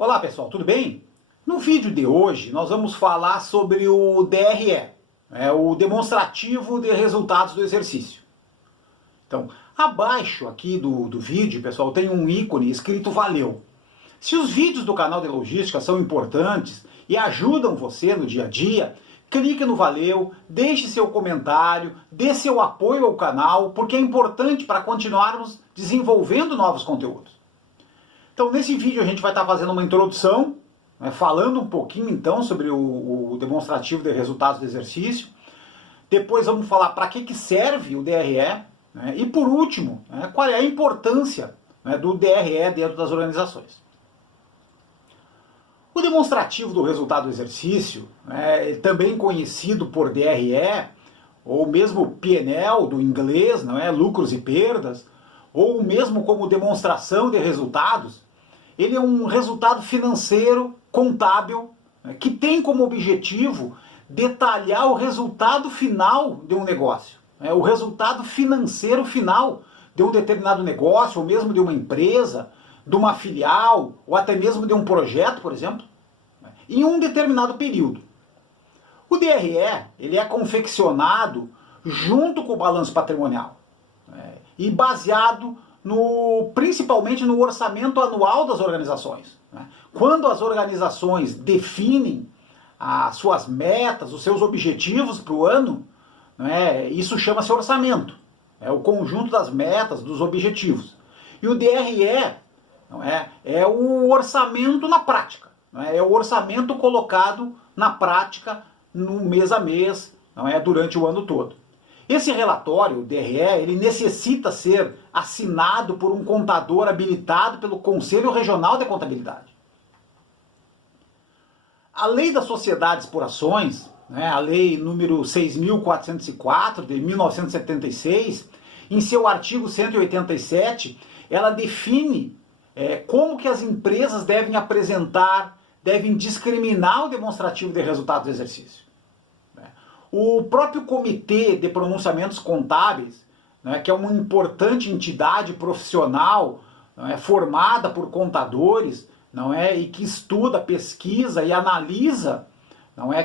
Olá pessoal, tudo bem? No vídeo de hoje nós vamos falar sobre o DRE, o demonstrativo de resultados do exercício. Então, abaixo aqui do vídeo, pessoal, tem um ícone escrito Valeu. Se os vídeos do canal de logística são importantes e ajudam você no dia a dia, clique no Valeu, deixe seu comentário, dê seu apoio ao canal, porque é importante para continuarmos desenvolvendo novos conteúdos. Então, nesse vídeo a gente vai estar fazendo uma introdução, falando um pouquinho então sobre o demonstrativo de resultados do exercício. Depois vamos falar para que serve o DRE. E por último, qual é a importância do DRE dentro das organizações. O demonstrativo do resultado do exercício, também conhecido por DRE, ou mesmo P&L do inglês, lucros e perdas, ou mesmo como demonstração de resultados, ele é um resultado financeiro, contábil, que tem como objetivo detalhar o resultado final de um negócio, o resultado financeiro final de um determinado negócio, ou mesmo de uma empresa, de uma filial, ou até mesmo de um projeto, por exemplo, em um determinado período. O DRE ele é confeccionado junto com o balanço patrimonial e baseado principalmente no orçamento anual das organizações. Quando as organizações definem as suas metas, os seus objetivos para o ano, isso chama-se orçamento. É o conjunto das metas, dos objetivos. E o DRE é o orçamento na prática. É o orçamento colocado na prática no mês a mês, durante o ano todo. Esse relatório, o DRE, ele necessita ser assinado por um contador habilitado pelo Conselho Regional de Contabilidade. A Lei das Sociedades por Ações, a Lei número 6.404 de 1976, em seu artigo 187, ela define como que as empresas devem apresentar, devem discriminar o demonstrativo de resultados do exercício. O próprio Comitê de Pronunciamentos Contábeis, que é uma importante entidade profissional formada por contadores, e que estuda, pesquisa e analisa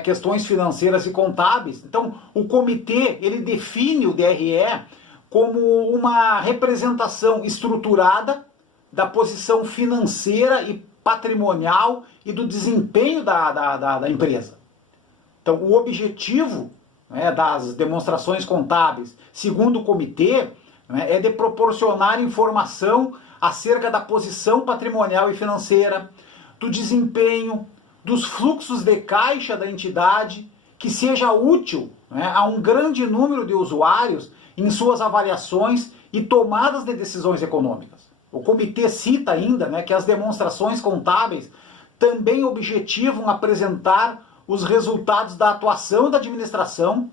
questões financeiras e contábeis. Então, o comitê ele define o DRE como uma representação estruturada da posição financeira e patrimonial e do desempenho da empresa. Então, o objetivo das demonstrações contábeis, segundo o comitê, é de proporcionar informação acerca da posição patrimonial e financeira, do desempenho, dos fluxos de caixa da entidade, que seja útil a um grande número de usuários em suas avaliações e tomadas de decisões econômicas. O comitê cita ainda que as demonstrações contábeis também objetivam apresentar os resultados da atuação da administração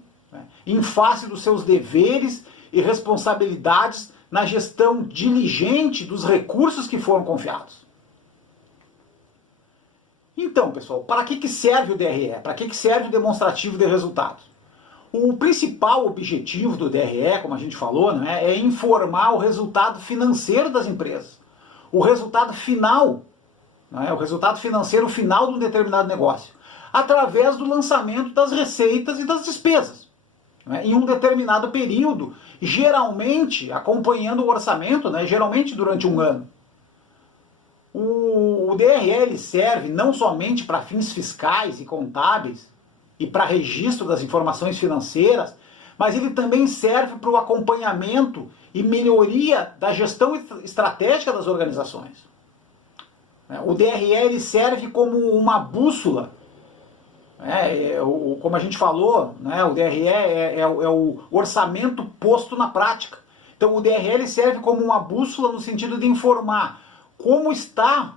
em face dos seus deveres e responsabilidades na gestão diligente dos recursos que foram confiados. Então, pessoal, para que serve o DRE? Para que serve o demonstrativo de resultados? O principal objetivo do DRE, como a gente falou, é informar o resultado financeiro das empresas. O resultado final, o resultado financeiro final de um determinado negócio, através do lançamento das receitas e das despesas, em um determinado período, geralmente acompanhando o orçamento, geralmente durante um ano. O DRE ele serve não somente para fins fiscais e contábeis e para registro das informações financeiras, mas ele também serve para o acompanhamento e melhoria da gestão estratégica das organizações. O DRE ele serve como uma bússola, como a gente falou, o DRE é o orçamento posto na prática. Então o DRE ele serve como uma bússola no sentido de informar como está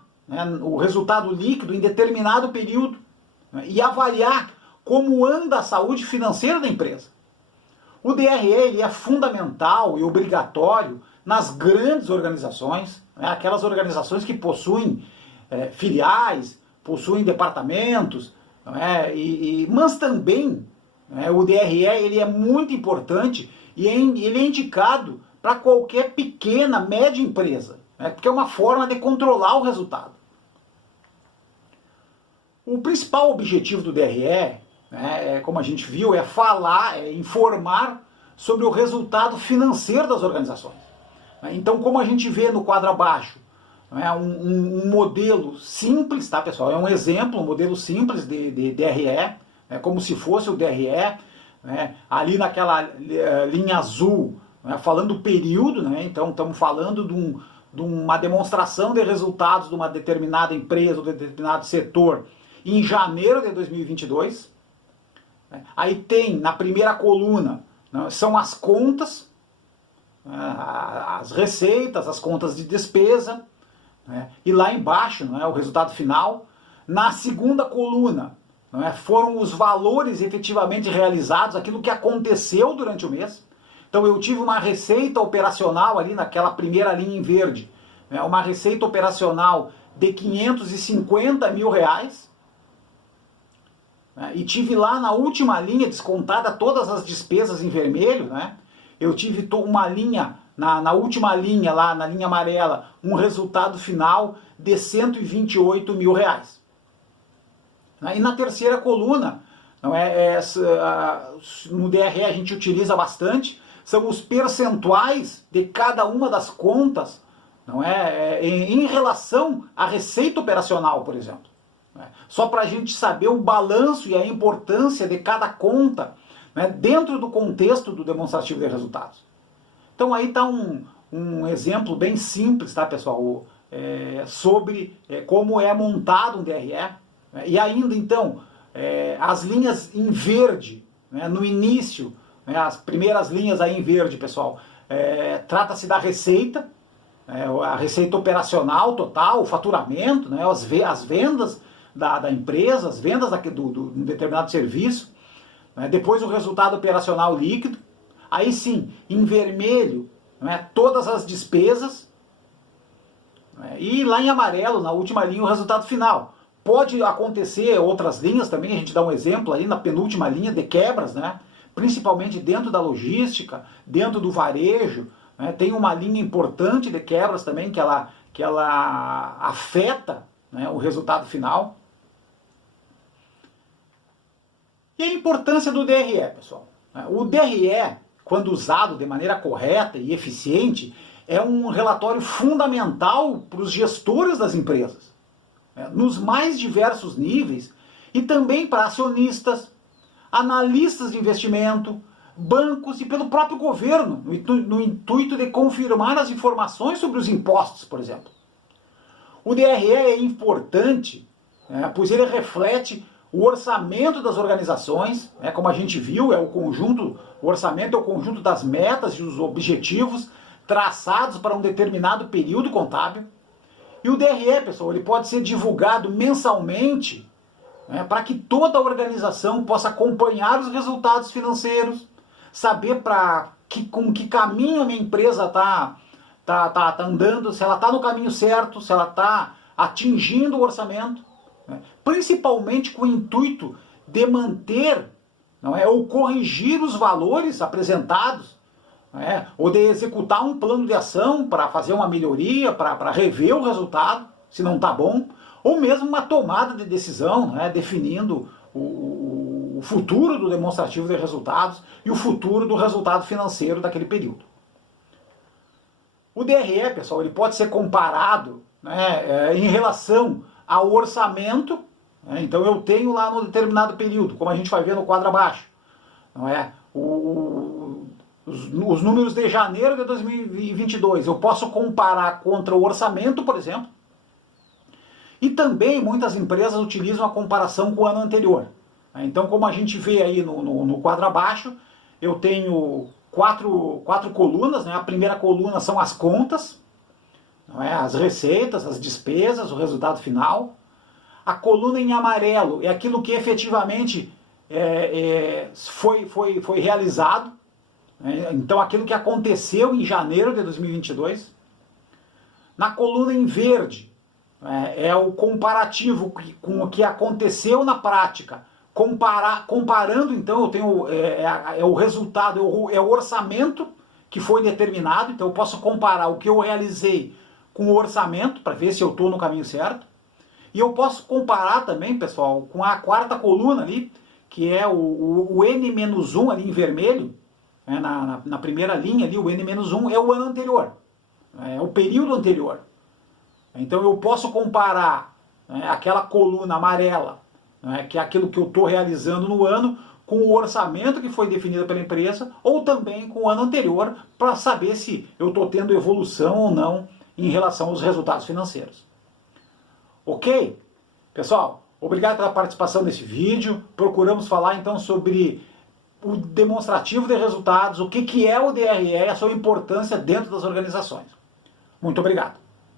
o resultado líquido em determinado período e avaliar como anda a saúde financeira da empresa. O DRE ele é fundamental e obrigatório nas grandes organizações, aquelas organizações que possuem filiais, possuem departamentos, mas também o DRE ele é muito importante e ele é indicado para qualquer pequena, média empresa, porque é uma forma de controlar o resultado. O principal objetivo do DRE, né, como a gente viu, é falar, é informar sobre o resultado financeiro das organizações. Então, como a gente vê no quadro abaixo, né, um modelo simples, tá, pessoal? É um exemplo, um modelo simples de DRE, como se fosse o DRE, né, ali naquela linha azul, né, falando do período, né, então estamos falando de uma demonstração de resultados de uma determinada empresa ou de determinado setor em janeiro de 2022. Aí tem, na primeira coluna, né, são as contas, as receitas, as contas de despesa, né, e lá embaixo, né, o resultado final. Na segunda coluna, né, foram os valores efetivamente realizados, aquilo que aconteceu durante o mês. Então eu tive uma receita operacional ali naquela primeira linha em verde, né, uma receita operacional de R$550 mil, né, e tive lá na última linha, descontada todas as despesas em vermelho, né, eu tive uma linha, na última linha lá, na linha amarela, um resultado final de R$128 mil. E na terceira coluna, não no DRE a gente utiliza bastante, são os percentuais de cada uma das contas, não em relação à receita operacional, por exemplo. Só para a gente saber o balanço e a importância de cada conta, né, dentro do contexto do demonstrativo de resultados. Então aí está um exemplo bem simples, tá, pessoal, sobre como é montado um DRE. E ainda, então, as linhas em verde, né, no início, né, as primeiras linhas aí em verde, pessoal, trata-se da receita, a receita operacional total, o faturamento, né, as vendas da empresa, as vendas de um determinado serviço, né, depois o resultado operacional líquido, aí sim, em vermelho, né, todas as despesas, né, e lá em amarelo, na última linha, o resultado final. Pode acontecer outras linhas também, a gente dá um exemplo aí na penúltima linha de quebras, né? Principalmente dentro da logística, dentro do varejo, né? Tem uma linha importante de quebras também que ela afeta, né, o resultado final. E a importância do DRE, pessoal. O DRE, quando usado de maneira correta e eficiente, é um relatório fundamental para os gestores das empresas, nos mais diversos níveis, e também para acionistas, analistas de investimento, bancos e pelo próprio governo, no intuito de confirmar as informações sobre os impostos, por exemplo. O DRE é importante, pois ele reflete o orçamento das organizações, como a gente viu, o orçamento é o conjunto das metas e os objetivos traçados para um determinado período contábil. E o DRE, pessoal, ele pode ser divulgado mensalmente, para que toda a organização possa acompanhar os resultados financeiros, saber com que caminho a minha empresa está andando, se ela está no caminho certo, se ela está atingindo o orçamento, principalmente com o intuito de manter, ou corrigir os valores apresentados, ou de executar um plano de ação para fazer uma melhoria, para rever o resultado, se não está bom, ou mesmo uma tomada de decisão, definindo o futuro do demonstrativo de resultados e o futuro do resultado financeiro daquele período. O DRE, pessoal, ele pode ser comparado, em relação ao orçamento, então eu tenho lá no determinado período, como a gente vai ver no quadro abaixo, os números de janeiro de 2022, eu posso comparar contra o orçamento, por exemplo, e também muitas empresas utilizam a comparação com o ano anterior. Então, como a gente vê aí no quadro abaixo, eu tenho quatro colunas, a primeira coluna são as contas, as receitas, as despesas, o resultado final. A coluna em amarelo é aquilo que efetivamente foi realizado, então aquilo que aconteceu em janeiro de 2022. Na coluna em verde é o comparativo com o que aconteceu na prática, comparando, então eu tenho o resultado, é o orçamento que foi determinado, então eu posso comparar o que eu realizei com o orçamento para ver se eu estou no caminho certo. E eu posso comparar também, pessoal, com a quarta coluna ali, que é o N-1 ali em vermelho, né, na primeira linha ali, o N-1 é o ano anterior, é o período anterior. Então eu posso comparar, né, aquela coluna amarela, né, que é aquilo que eu estou realizando no ano, com o orçamento que foi definido pela empresa, ou também com o ano anterior, para saber se eu estou tendo evolução ou não em relação aos resultados financeiros. Ok? Pessoal, obrigado pela participação nesse vídeo. Procuramos falar então sobre o demonstrativo de resultados, o que é o DRE e a sua importância dentro das organizações. Muito obrigado.